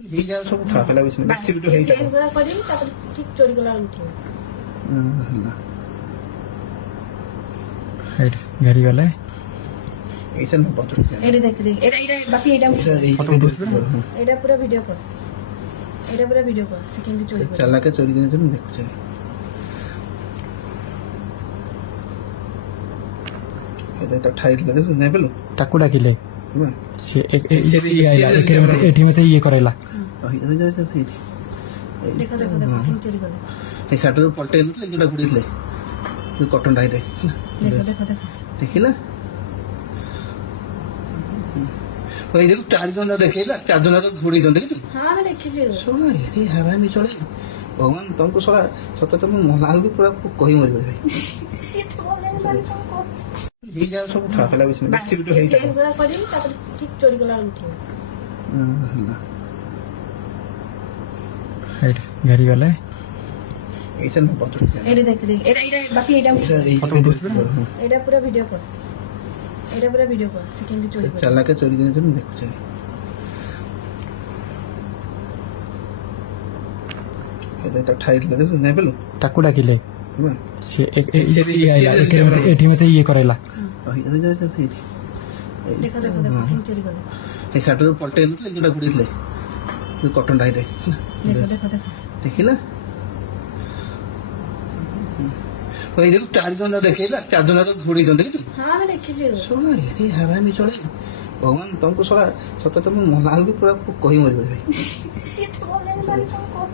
ହେଇଯାଉ ସବୁ ଠକଲା ବିଷୟ ବେଶୀ ଭିଡିଓ ହେଇଟା ଏଗୁଡ଼ା କରିବି ତାପରେ ଠିକ ଚୋରି କଲା ଉଠିବ। ଏଇଠି ଘେରି ଗଲେ এইটা না বন্ধ ଏଇଟା ଦେଖ ଦେଖ ଏଇଟା ବାପି ଏଇଟା ଫଟୋ ଉଠଉଥିବେ ନା? ଏଇଟା ପୁରା ଭିଡିଓ କର। ଏଇଟା ପୁରା ভিডিও কর সে কিন্তু চোরি করে। চালাকে চোরি করে তুমি দেখছো এটা ঠাই লাগে না পেলো ତାକୁ ଡାକିଲେ ହଁ ସେ ଏଠି ମତେ ଇଏ କରାଇଲା। ଦେଖ ଦେଖ ଦେଖ କେମିତି ଚୋରି କଲେ। এই শার্টের পল্টে এনেছিলে যেটা ঘুরিয়েছিলে কটন ডাইরে দেখো দেখো দেখো দেখিলা ওই যে চারজন দেখেইলা চারজন ঘুরি জন দেখেছো ହଁ ଆମେ ଦେଖିଛୁ। ଶୁଣ ଏଠି ହାରାମି ଚଳେ ଭଗବାନ ତମକୁ ଶଳା ସତ ତମ ମଲାଲ ବି ପୁରା କହି ମରିବେ ଭାଇ ସିଏ ତ ଗଲେଣି ତାହେଲେ କଣ କର। ହେଇଯାଉ ସବୁ ଠକଲା ବିଷୟ ବେଶୀ ଭିଡିଓ ହେଇଟା ଏଗୁଡ଼ା କରିବି ତାପରେ ଠିକ ଚୋରି କଲା ଉଠିବ। ଏଇଠି ଘେରି ଗଲେ এইটা না বন্ধ ଏଇଟା ଦେଖ ଦେଖ ଏଇଟା ବାପି ଏଇଟା ଫଟୋ ଉଠଉଥିବେ ନା? ଏଇଟା ପୁରା ଭିଡିଓ କର। ଏଇଟା ପୁରା ଭିଡିଓ କର সে কিন্তু চোরি করে। চালাকে চোরি করে তুমি দেখছো এটা ঠাই লাগে না পেলো ତାକୁ ଡାକିଲେ ହଁ ସେ ଏଠି ମତେ ଇଏ କରାଇଲା। ଦେଖ ଦେଖ ଦେଖ କେମିତି ଚୋରି କଲେ। এই শার্টের পল্টে এনেছিলে যেটা ঘুরিয়েছিলে কটন ডাইরে দেখো দেখো দেখো দেখিলা ওই যে চারজন দেখেইলা চারজন ঘুরি জন দেখেছো ହଁ ଆମେ ଦେଖିଛୁ। ଶୁଣ ଏଠି ହାରାମି ଚଳେ ଭଗବାନ ତମକୁ ଶଳା ସତ ତମ ମଲାଲ ବି ପୁରା କହି ମରିବେ ଭାଇ ସିଏ ତ ଗଲେଣି ତାହେଲେ କଣ କର।